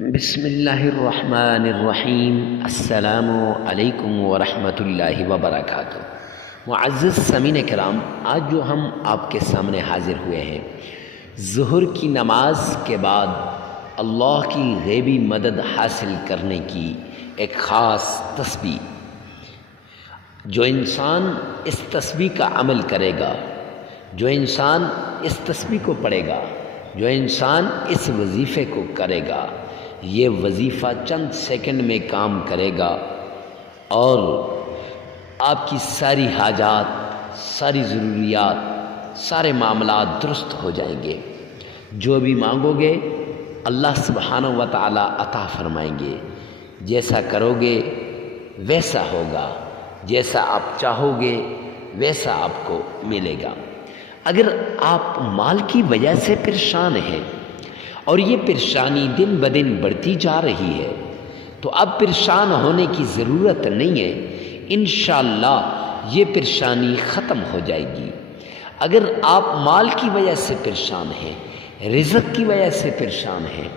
بسم اللہ الرحمن الرحیم۔ السلام علیکم ورحمۃ اللہ وبرکاتہ۔ معزز سامعین کرام، آج جو ہم آپ کے سامنے حاضر ہوئے ہیں، ظہر کی نماز کے بعد اللہ کی غیبی مدد حاصل کرنے کی ایک خاص تسبیح، جو انسان اس تسبیح کا عمل کرے گا، جو انسان اس تسبیح کو پڑھے گا، جو انسان اس وظیفے کو کرے گا، یہ وظیفہ چند سیکنڈ میں کام کرے گا اور آپ کی ساری حاجات، ساری ضروریات، سارے معاملات درست ہو جائیں گے۔ جو بھی مانگو گے اللہ سبحانہ و تعالی عطا فرمائیں گے۔ جیسا کرو گے ویسا ہوگا، جیسا آپ چاہو گے ویسا آپ کو ملے گا۔ اگر آپ مال کی وجہ سے پریشان ہیں اور یہ پریشانی دن بدن بڑھتی جا رہی ہے، تو اب پریشان ہونے کی ضرورت نہیں ہے، انشاءاللہ یہ پریشانی ختم ہو جائے گی۔ اگر آپ مال کی وجہ سے پریشان ہیں، رزق کی وجہ سے پریشان ہیں،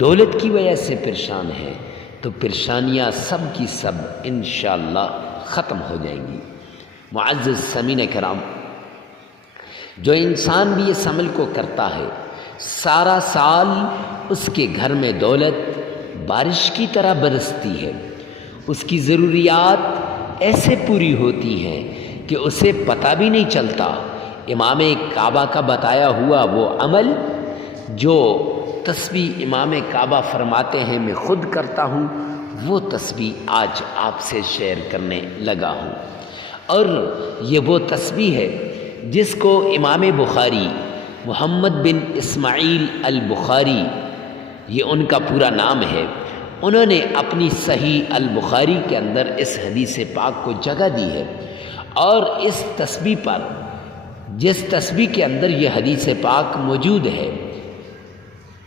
دولت کی وجہ سے پریشان ہیں، تو پریشانیاں سب کی سب انشاءاللہ ختم ہو جائیں گی۔ معزز سامعین کرام، جو انسان بھی اس عمل کو کرتا ہے، سارا سال اس کے گھر میں دولت بارش کی طرح برستی ہے، اس کی ضروریات ایسے پوری ہوتی ہیں کہ اسے پتہ بھی نہیں چلتا۔ امام کعبہ کا بتایا ہوا وہ عمل، جو تسبیح امام کعبہ فرماتے ہیں میں خود کرتا ہوں، وہ تسبیح آج آپ سے شیئر کرنے لگا ہوں۔ اور یہ وہ تسبیح ہے جس کو امام بخاری، محمد بن اسماعیل البخاری، یہ ان کا پورا نام ہے، انہوں نے اپنی صحیح البخاری کے اندر اس حدیث پاک کو جگہ دی ہے۔ اور اس تسبیح پر، جس تسبیح کے اندر یہ حدیث پاک موجود ہے،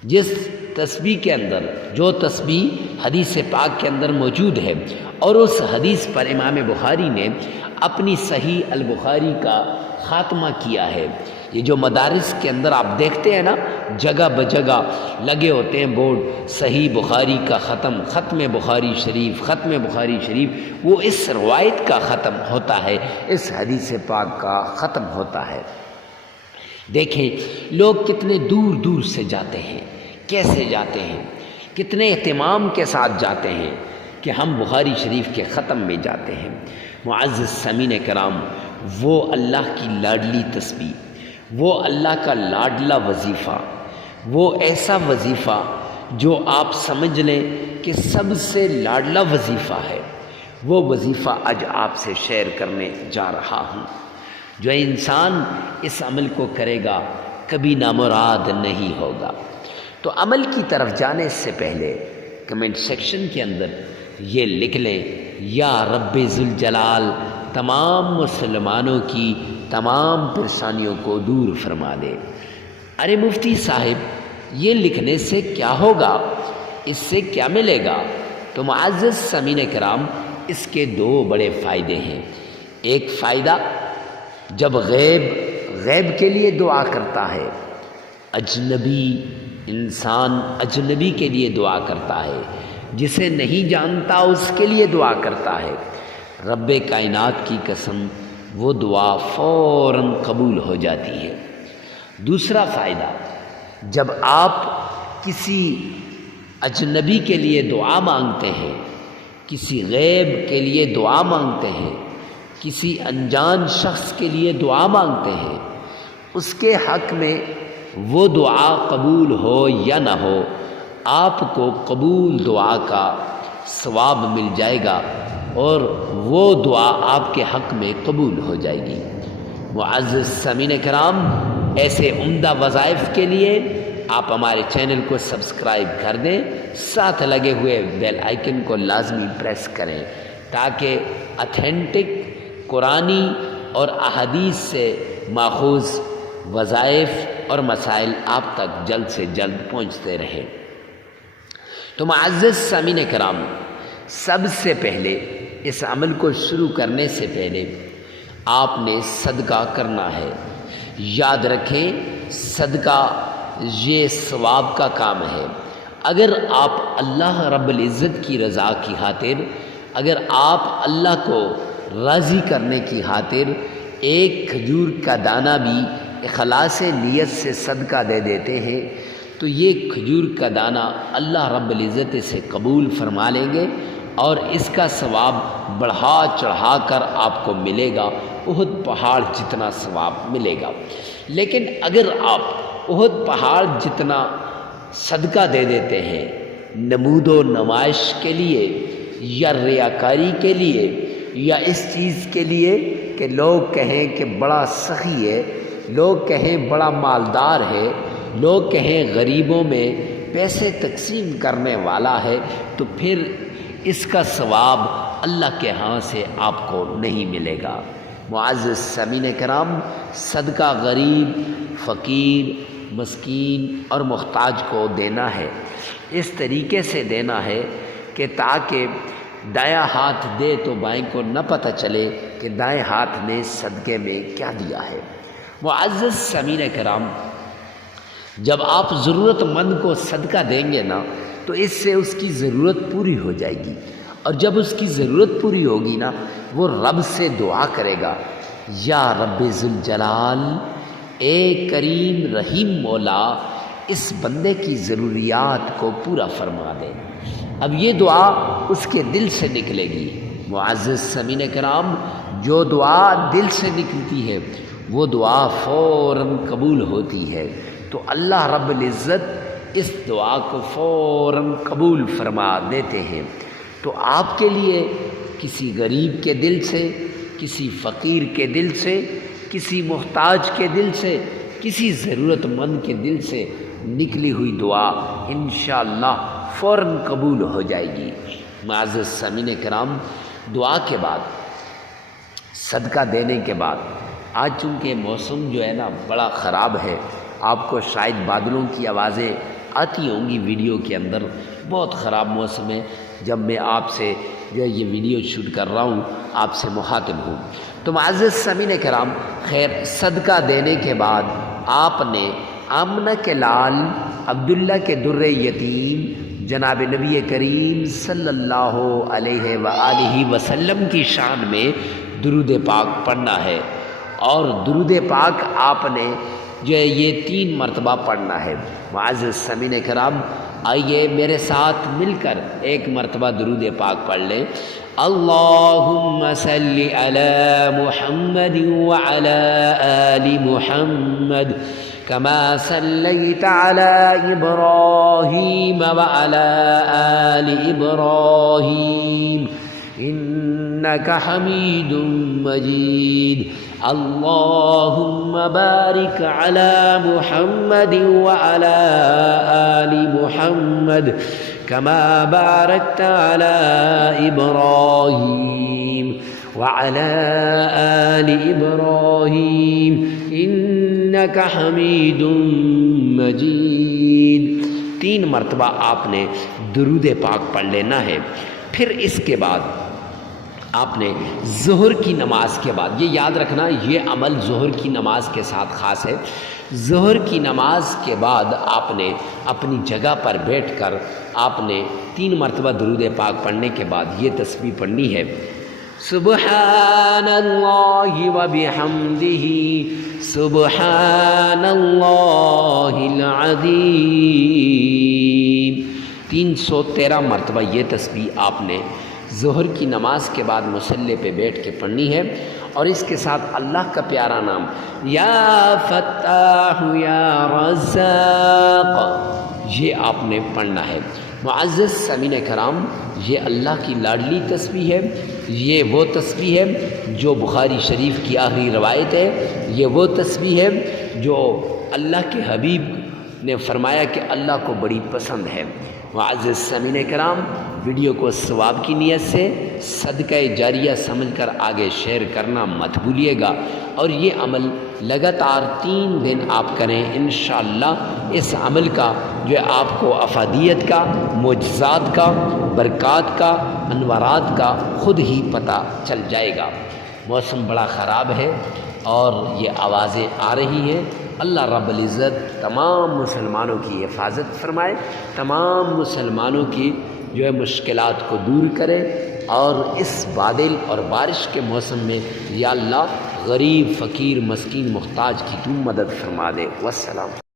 جس تسبیح کے اندر، جو تسبیح حدیث پاک کے اندر موجود ہے، اور اس حدیث پر امام بخاری نے اپنی صحیح البخاری کا خاتمہ کیا ہے۔ یہ جو مدارس کے اندر آپ دیکھتے ہیں نا، جگہ بجگہ لگے ہوتے ہیں بورڈ، صحیح بخاری کا ختم بخاری شریف، ختم بخاری شریف، وہ اس روایت کا ختم ہوتا ہے، اس حدیث پاک کا ختم ہوتا ہے۔ دیکھیں لوگ کتنے دور دور سے جاتے ہیں، کیسے جاتے ہیں، کتنے اہتمام کے ساتھ جاتے ہیں کہ ہم بخاری شریف کے ختم میں جاتے ہیں۔ معزز سامعین کرام، وہ اللہ کی لاڈلی تسبیح، وہ اللہ کا لاڈلا وظیفہ، وہ ایسا وظیفہ جو آپ سمجھ لیں کہ سب سے لاڈلا وظیفہ ہے، وہ وظیفہ آج آپ سے شیئر کرنے جا رہا ہوں۔ جو انسان اس عمل کو کرے گا کبھی نامراد نہیں ہوگا۔ تو عمل کی طرف جانے سے پہلے کمنٹ سیکشن کے اندر یہ لکھ لیں، یا رب ذوالجلال تمام مسلمانوں کی تمام پریشانیوں کو دور فرما دے۔ ارے مفتی صاحب، یہ لکھنے سے کیا ہوگا، اس سے کیا ملے گا؟ تو معزز سامعین کرام، اس کے دو بڑے فائدے ہیں۔ ایک فائدہ، جب غیب کے لیے دعا کرتا ہے، اجنبی انسان اجنبی کے لیے دعا کرتا ہے، جسے نہیں جانتا اس کے لیے دعا کرتا ہے، رب کائنات کی قسم وہ دعا فوراً قبول ہو جاتی ہے۔ دوسرا فائدہ، جب آپ کسی اجنبی کے لیے دعا مانگتے ہیں، کسی غیب کے لیے دعا مانگتے ہیں، کسی انجان شخص کے لیے دعا مانگتے ہیں، اس کے حق میں وہ دعا قبول ہو یا نہ ہو، آپ کو قبول دعا کا ثواب مل جائے گا اور وہ دعا آپ کے حق میں قبول ہو جائے گی۔ معزز سامعین کرام، ایسے عمدہ وظائف کے لیے آپ ہمارے چینل کو سبسکرائب کر دیں، ساتھ لگے ہوئے بیل آئیکن کو لازمی پریس کریں، تاکہ اتھینٹک قرآنی اور احادیث سے ماخوذ وظائف اور مسائل آپ تک جلد سے جلد پہنچتے رہیں۔ تو معزز سامعین کرام، سب سے پہلے اس عمل کو شروع کرنے سے پہلے آپ نے صدقہ کرنا ہے۔ یاد رکھیں، صدقہ یہ ثواب کا کام ہے۔ اگر آپ اللہ رب العزت کی رضا کی خاطر، اگر آپ اللہ کو راضی کرنے کی خاطر ایک کھجور کا دانہ بھی اخلاص نیت سے صدقہ دے دیتے ہیں تو یہ کھجور کا دانہ اللہ رب العزت سے قبول فرما لیں گے اور اس کا ثواب بڑھا چڑھا کر آپ کو ملے گا، احد پہاڑ جتنا ثواب ملے گا۔ لیکن اگر آپ احد پہاڑ جتنا صدقہ دے دیتے ہیں نمود و نمائش کے لیے یا ریاکاری کے لیے یا اس چیز کے لیے کہ لوگ کہیں کہ بڑا سخی ہے، لوگ کہیں بڑا مالدار ہے، لوگ کہیں غریبوں میں پیسے تقسیم کرنے والا ہے، تو پھر اس کا ثواب اللہ کے ہاں سے آپ کو نہیں ملے گا۔ معزز سامعین کرام، صدقہ غریب، فقیر، مسکین اور محتاج کو دینا ہے، اس طریقے سے دینا ہے کہ تاکہ دایاں ہاتھ دے تو بائیں کو نہ پتہ چلے کہ دائیں ہاتھ نے صدقے میں کیا دیا ہے۔ معزز سامعین کرام، جب آپ ضرورت مند کو صدقہ دیں گے نا تو اس سے اس کی ضرورت پوری ہو جائے گی، اور جب اس کی ضرورت پوری ہوگی نا وہ رب سے دعا کرے گا، یا رب ذوالجلال، اے کریم رحیم مولا، اس بندے کی ضروریات کو پورا فرما دے۔ اب یہ دعا اس کے دل سے نکلے گی۔ معزز سامعین کرام، جو دعا دل سے نکلتی ہے وہ دعا فوراً قبول ہوتی ہے، تو اللہ رب العزت اس دعا کو فوراً قبول فرما دیتے ہیں۔ تو آپ کے لیے کسی غریب کے دل سے، کسی فقیر کے دل سے، کسی محتاج کے دل سے، کسی ضرورت مند کے دل سے نکلی ہوئی دعا انشاءاللہ فوراً قبول ہو جائے گی۔ معزز سامعین کرام، دعا کے بعد، صدقہ دینے کے بعد، آج چونکہ موسم جو ہے نا بڑا خراب ہے، آپ کو شاید بادلوں کی آوازیں آتی ہوں گی ویڈیو کے اندر، بہت خراب موسم ہے جب میں آپ سے جو یہ ویڈیو شوٹ کر رہا ہوں، آپ سے مخاطب ہوں۔ تو معزز سامعین کرام، خیر صدقہ دینے کے بعد آپ نے آمنہ کے لال عبداللہ کے در یتیم جناب نبی کریم صلی اللہ علیہ وآلہ وسلم کی شان میں درود پاک پڑھنا ہے، اور درود پاک آپ نے جو ہے یہ 3 مرتبہ پڑھنا ہے۔ معزز سامعین کرام، آئیے میرے ساتھ مل کر ایک مرتبہ درود پاک پڑھ لیں۔ اللہم صلی علی محمد وعلی آل محمد کما صلیت علی ابراہیم وعلی آل ابراہیم انک حمید مجید۔ اللہم بارک علی محمد وعلی آل محمد کما بارکت علی ابراہیم وعلی آل ابراہیم انک حمید مجید۔ 3 مرتبہ آپ نے درود پاک پڑھ لینا ہے۔ پھر اس کے بعد آپ نے ظہر کی نماز کے بعد، یہ یاد رکھنا یہ عمل ظہر کی نماز کے ساتھ خاص ہے، ظہر کی نماز کے بعد آپ نے اپنی جگہ پر بیٹھ کر آپ نے 3 مرتبہ درود پاک پڑھنے کے بعد یہ تسبیح پڑھنی ہے۔ سبحان اللہ وبحمدہ سبحان اللہ العظیم۔ 313 مرتبہ یہ تسبیح آپ نے ظہر کی نماز کے بعد مصلی پہ بیٹھ کے پڑھنی ہے، اور اس کے ساتھ اللہ کا پیارا نام یا فتاح یا رزاق یہ آپ نے پڑھنا ہے۔ معزز سامعین کرام، یہ اللہ کی لاڈلی تسبیح ہے، یہ وہ تسبیح ہے جو بخاری شریف کی آخری روایت ہے، یہ وہ تسبیح ہے جو اللہ کے حبیب نے فرمایا کہ اللہ کو بڑی پسند ہے۔ معزز سامعین کرام، ویڈیو کو ثواب کی نیت سے صدقہ جاریہ سمجھ کر آگے شیئر کرنا مت بھولیے گا، اور یہ عمل لگاتار 3 دن آپ کریں، انشاءاللہ اس عمل کا جو ہے آپ کو افادیت کا، معجزات کا، برکات کا، انوارات کا خود ہی پتہ چل جائے گا۔ موسم بڑا خراب ہے اور یہ آوازیں آ رہی ہیں، اللہ رب العزت تمام مسلمانوں کی حفاظت فرمائے، تمام مسلمانوں کی جو ہے مشکلات کو دور کرے، اور اس بادل اور بارش کے موسم میں یا اللہ غریب فقیر مسکین محتاج کی تو مدد فرما دے۔ والسلام۔